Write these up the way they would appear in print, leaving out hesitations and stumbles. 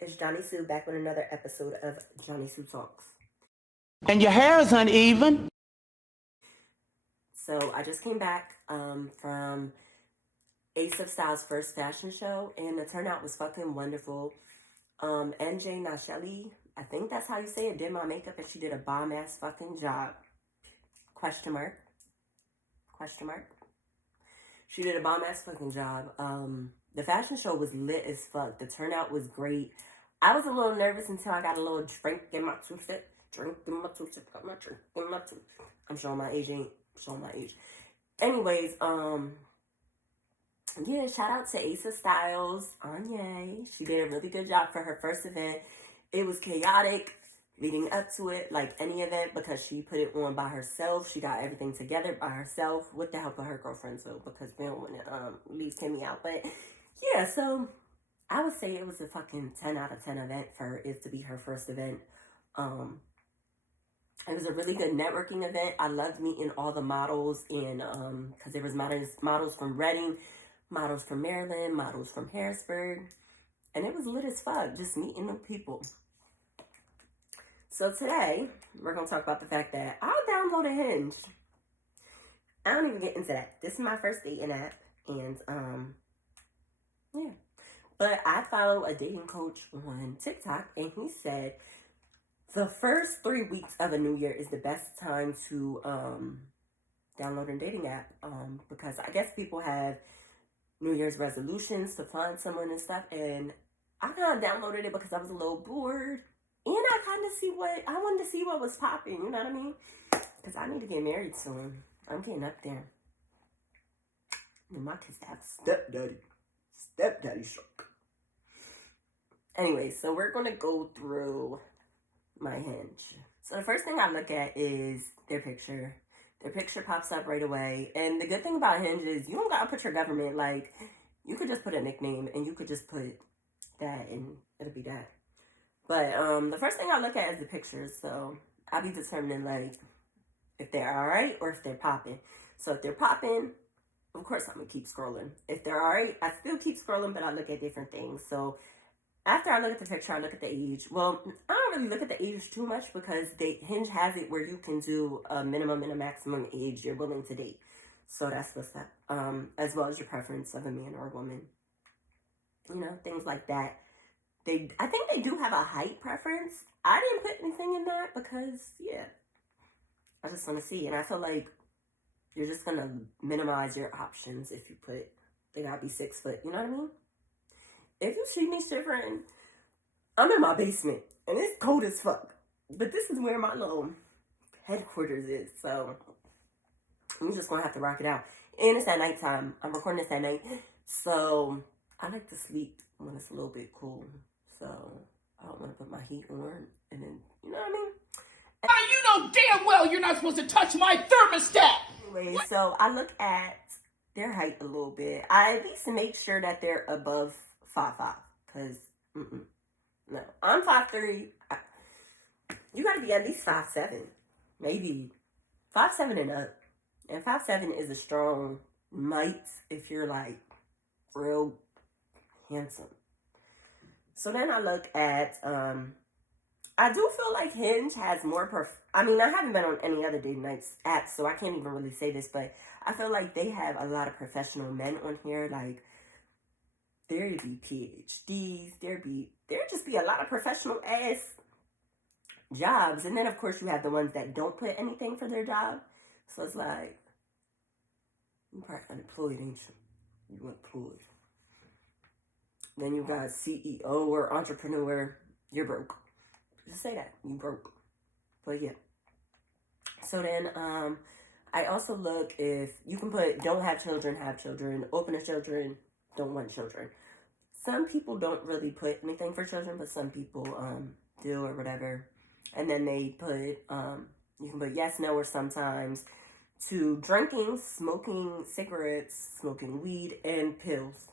It's Johnny Sue back with another episode of Johnny Sue Talks. And your hair is uneven. So I just came back from Ace of Styles' first fashion show, and the turnout was fucking wonderful. NJ Nashelli, I think that's how you say it, did my makeup, and she did a bomb-ass fucking job. Question mark. She did a bomb-ass fucking job. The fashion show was lit as fuck. The turnout was great. I was a little nervous until I got a little drink in my toothpick. I'm showing my age, ain't showing my age. Anyways, yeah, shout out to Ace of Styles, Anya. She did a really good job for her first event. It was chaotic leading up to it, like any event, because she put it on by herself. She got everything together by herself with the help of her girlfriends, though, because we don't want to leave Kimmy out. But yeah, so I would say it was a fucking 10 out of 10 event for it to be her first event. It was a really good networking event. I loved meeting all the models, and because there was models from Reading, models from Maryland, models from Harrisburg, and it was lit as fuck, just meeting new people. So today, we're going to talk about the fact that I downloaded Hinge. I don't even get into that. This is my first dating app, and yeah. But I follow a dating coach on TikTok, and he said the first 3 weeks of a new year is the best time to download a dating app, because I guess people have New Year's resolutions to find someone and stuff, and I kind of downloaded it because I was a little bored, and I wanted to see what was popping, you know what I mean? Because I need to get married soon. I'm getting up there. I mean, my kids have stepdaddy shock. Anyway, so we're going to go through my Hinge. So the first thing I look at is their picture. Their picture pops up right away. And the good thing about Hinge is you don't gotta put your government. Like, you could just put a nickname and you could just put that and it'll be that. But the first thing I look at is the pictures. So I'll be determining, like, if they're alright or if they're popping. So if they're popping, of course I'm gonna keep scrolling. If they're alright, I still keep scrolling, but I look at different things. So after I look at the picture, I look at the age. Well, I don't really look at the age too much because Hinge has it where you can do a minimum and a maximum age you're willing to date. So that's what's up. As well as your preference of a man or a woman. You know, things like that. I think they do have a height preference. I didn't put anything in that because, yeah, I just want to see. And I feel like you're just going to minimize your options if you put, they got to be 6 foot. You know what I mean? If you see me shivering, I'm in my basement, and it's cold as fuck. But this is where my little headquarters is, so I'm just gonna have to rock it out. And it's at nighttime. I'm recording this at night, so I like to sleep when it's a little bit cool. So I don't want to put my heat on, and then, you know what I mean? You know damn well you're not supposed to touch my thermostat. Anyway, so I look at their height a little bit. I at least make sure that they're above 5'5", because no, I'm 5'3". You gotta be at least 5'7", maybe 5'7" and up. And 5'7" is a strong might if you're like real handsome. So then I look at I do feel like Hinge has more I mean, I haven't been on any other dating apps, so I can't even really say this, but I feel like they have a lot of professional men on here. Like, there'd be PhDs, there'd just be a lot of professional ass jobs. And then of course you have the ones that don't put anything for their job. So it's like, you're probably unemployed, ain't you? You unemployed. Then you got CEO or entrepreneur, you're broke. Just say that, you broke. But yeah. So then I also look if you can put don't have children, open to children, don't want children. Some people don't really put anything for children, but some people do or whatever. And then they put, you can put yes, no, or sometimes to drinking, smoking cigarettes, smoking weed, and pills.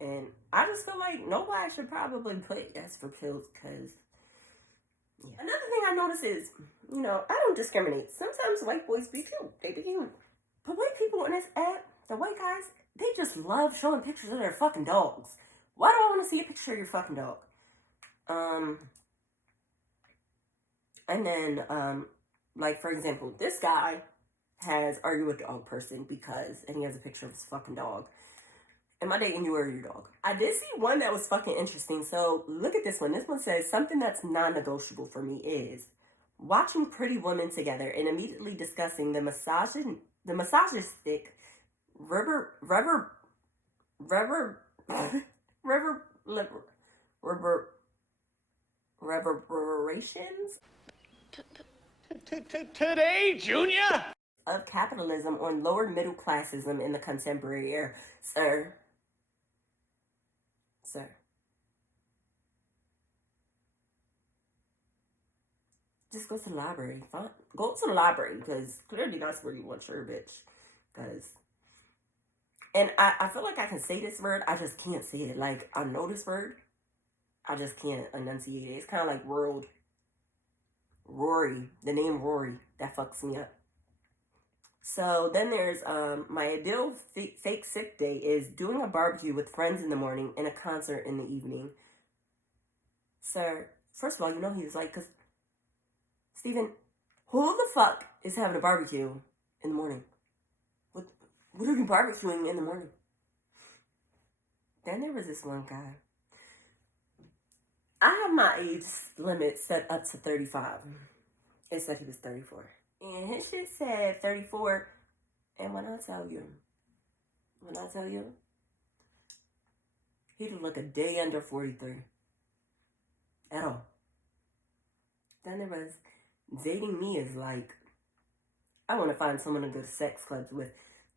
And I just feel like nobody should probably put yes for pills because, yeah. Another thing I notice is, you know, I don't discriminate. Sometimes white boys be cute. They be cute. But white people on this app, the white guys, they just love showing pictures of their fucking dogs. Why do I want to see a picture of your fucking dog? And then, like, for example, this guy has argued with the dog person and he has a picture of his fucking dog. Am I dating you or your dog? I did see one that was fucking interesting. So look at this one. This one says, something that's non-negotiable for me is watching pretty women together and immediately discussing the misogynist reverberations Today, Junior? of capitalism on lower middle classism in the contemporary era. Sir. Just go to the library. Fine. Go to the library, because clearly that's where you want your bitch. And I feel like I can say this word, I just can't say it. Like, I know this word, I just can't enunciate it. It's kind of like Rory, the name Rory, that fucks me up. So then there's my ideal fake sick day is doing a barbecue with friends in the morning and a concert in the evening. Sir, first of all, you know he was like, because Steven, who the fuck is having a barbecue in the morning? What are you barbecuing in the morning? Then there was this one guy. I have my age limit set up to 35. It said he was 34. And his shit said 34. And when I tell you, he looked like a day under 43. At all. Then there was, dating me is like, I want to find someone to go to sex clubs with.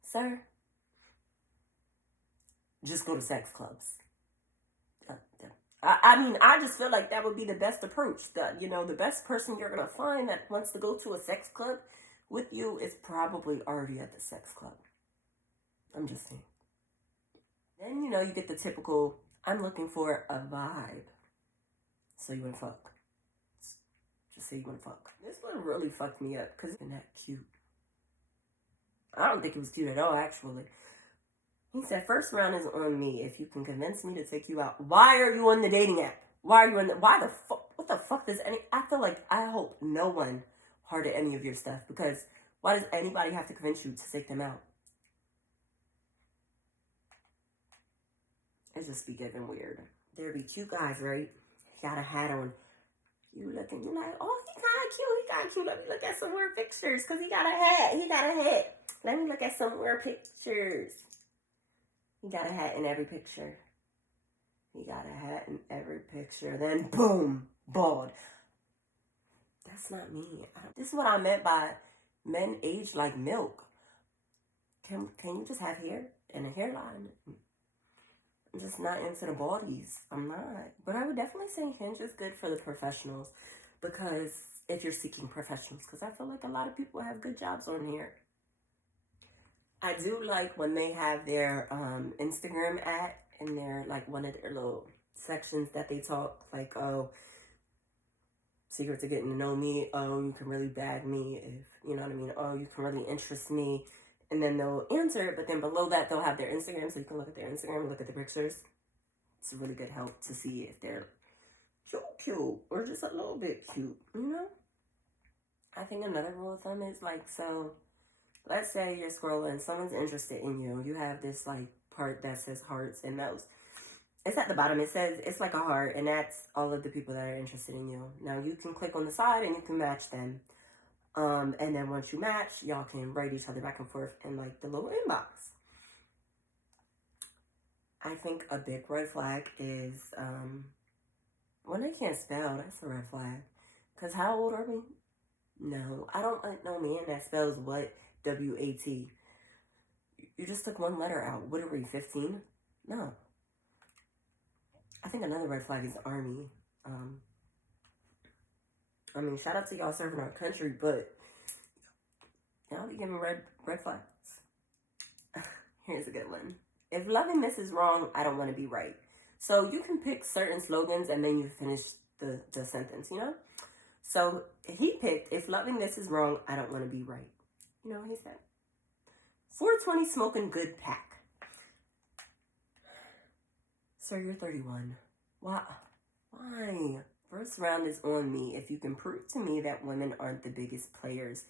Sir, just go to sex clubs. I mean, I just feel like that would be the best approach. The best person you're going to find that wants to go to a sex club with you is probably already at the sex club. I'm just saying. Then, you get the typical, I'm looking for a vibe. So you want to fuck. Just say you want to fuck. This one really fucked me up because it's not cute. I don't think it was cute at all, actually. He said, first round is on me. If you can convince me to take you out. Why are you on the dating app? Why the fuck? What the fuck does I feel like, I hope no one hearted any of your stuff. Because why does anybody have to convince you to take them out? It just be getting weird. There be cute guys, right? He got a hat on. You like, oh, he kind of cute. Let me look at some more pictures. Because he got a hat. Let me look at some more pictures. He got a hat in every picture. Then, boom, bald. That's not me. This is what I meant by men age like milk. Can you just have hair and a hairline? I'm just not into the baldies. I'm not. But I would definitely say Hinge is good for the professionals. Because if you're seeking professionals. Because I feel like a lot of people have good jobs on here. I do like when they have their Instagram at and they're like one of their little sections that they talk like, oh, secrets of getting to know me. Oh, you can really bag me if, you know what I mean? Oh, you can really interest me. And then they'll answer it, but then below that they'll have their Instagram, so you can look at their Instagram, look at the pictures. It's a really good help to see if they're cute or just a little bit cute, I think another rule of thumb is like, so let's say you're scrolling, someone's interested in you. You have this like part that says hearts and those. It's at the bottom. It says, it's like a heart, and that's all of the people that are interested in you. Now you can click on the side and you can match them. And then once you match, y'all can write each other back and forth in like the little inbox. I think a big red flag is, when they can't spell, that's a red flag. Cause how old are we? No, I don't like no man that spells what, W-A-T. You just took one letter out. What are we, 15? No. I think another red flag is Army. Shout out to y'all serving our country, but y'all be giving red flags. Here's a good one. If loving this is wrong, I don't want to be right. So you can pick certain slogans and then you finish the sentence, So he picked, if loving this is wrong, I don't want to be right. You know what he said? 420 smoking good pack. Sir, you're 31. Why? Why? First round is on me. If you can prove to me that women aren't the biggest players,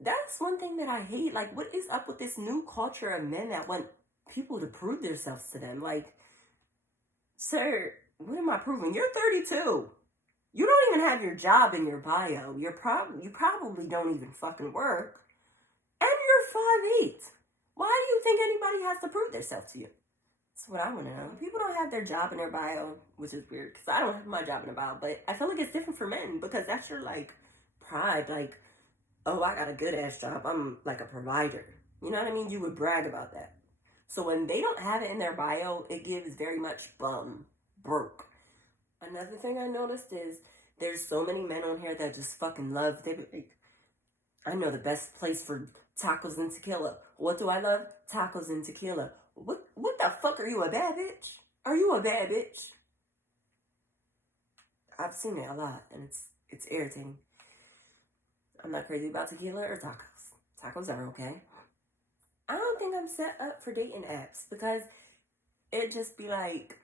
that's one thing that I hate. Like, what is up with this new culture of men that want people to prove themselves to them? Like, sir, what am I proving? You're 32. You don't even have your job in your bio. You probably don't even fucking work. And you're 5'8". Why do you think anybody has to prove themselves to you? That's what I want to know. People don't have their job in their bio, which is weird because I don't have my job in a bio, but I feel like it's different for men because that's your, like, pride. Like, oh, I got a good ass job. I'm like a provider. You know what I mean? You would brag about that. So when they don't have it in their bio, it gives very much broke. Another thing I noticed is there's so many men on here that just fucking love. They be like, I know the best place for tacos and tequila. What do I love? Tacos and tequila. What the fuck, are you, a bad bitch? Are you a bad bitch? I've seen it a lot, and it's irritating. I'm not crazy about tequila or tacos. Tacos are okay. I don't think I'm set up for dating apps because it just be like,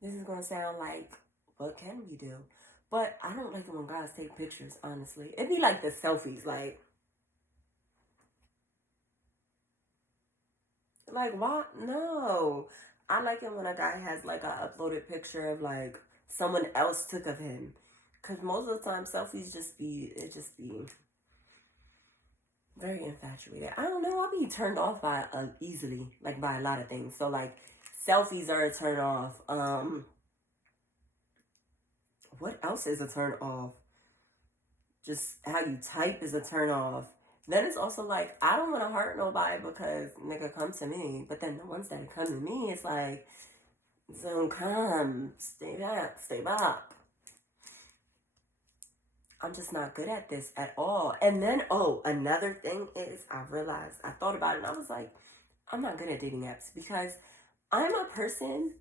this is gonna sound like, what can we do? But I don't like it when guys take pictures, honestly. It'd be like the selfies, like why? No. I like it when a guy has like a uploaded picture of like someone else took of him. Cause most of the time selfies just be very infatuated. I don't know, I'll be turned off by easily, like by a lot of things. So like selfies are a turn off. What else is a turn off? Just how you type is a turn off. Then it's also like, I don't want to hurt nobody because nigga come to me. But then the ones that come to me, it's like, so come, stay back. I'm just not good at this at all. And then, another thing is, I realized, I thought about it and I was like, I'm not good at dating apps because I'm a person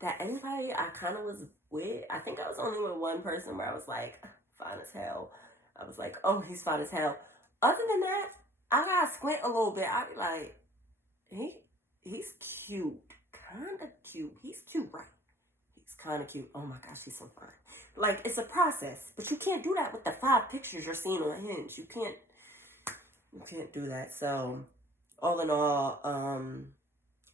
that anybody I kind of was with, I think I was only with one person where I was like, fine as hell. I was like, oh, he's fine as hell. Other than that, I gotta squint a little bit. I'd be like, he's cute. Kind of cute. He's cute, right? He's kind of cute. Oh my gosh, he's so fine. Like, it's a process. But you can't do that with the 5 pictures you're seeing on Hinge. You can't do that. So, all in all,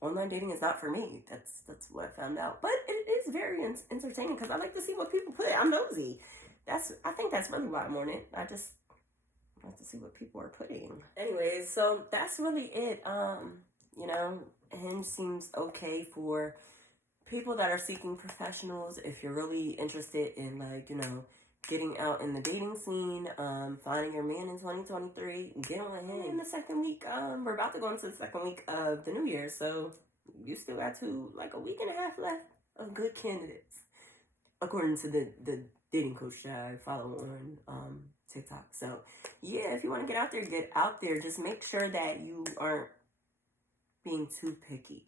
online dating is not for me. That's what I found out. But it is very entertaining because I like to see what people put. I'm nosy. I think that's really why I'm on it. I just like to see what people are putting. Anyways, so that's really it. Hinge seems okay for people that are seeking professionals. If you're really interested in, like, getting out in the dating scene, finding your man in 2023, get on Hinge. In the second week, we're about to go into the second week of the new year, so you still got a week and a half left of good candidates, according to the dating coach that I follow on TikTok. So yeah, if you want to get out there. Just make sure that you aren't being too picky,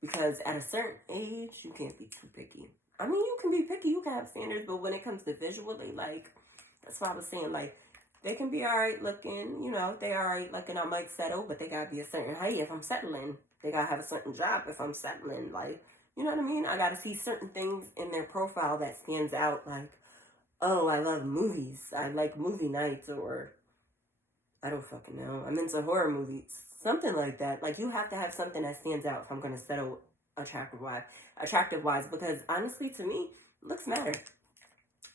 because at a certain age you can't be too picky. I mean, you can be picky, you can have standards, but when it comes to visually, like, that's what I was saying, like, they can be alright looking, if they alright looking, I might settle, but they gotta be a certain height if I'm settling. They gotta have a certain job if I'm settling, like, you know what I mean? I gotta see certain things in their profile that stands out, like, oh, I love movies, I like movie nights, or, I don't fucking know, I'm into horror movies, something like that. Like, you have to have something that stands out if I'm gonna settle attractive wise, because honestly, to me, looks matter.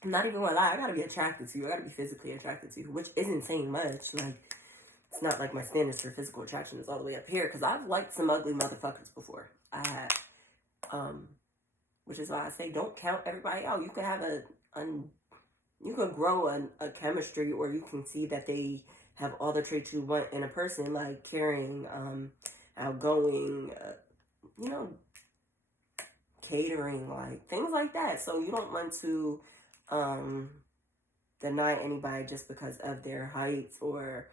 I'm not even gonna lie, I gotta be attracted to you. I gotta be physically attracted to you, which isn't saying much. Like, it's not like my standards for physical attraction is all the way up here, because I've liked some ugly motherfuckers before. I have. Which is why I say don't count everybody out. You could have you could grow a chemistry, or you can see that they have all the traits you want in a person, like caring, outgoing, catering, like things like that. So you don't want to deny anybody just because of their height or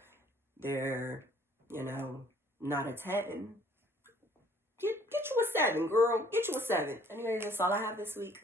their, not a 10. Get you a 7, girl. Get you a 7. Anyway, that's all I have this week.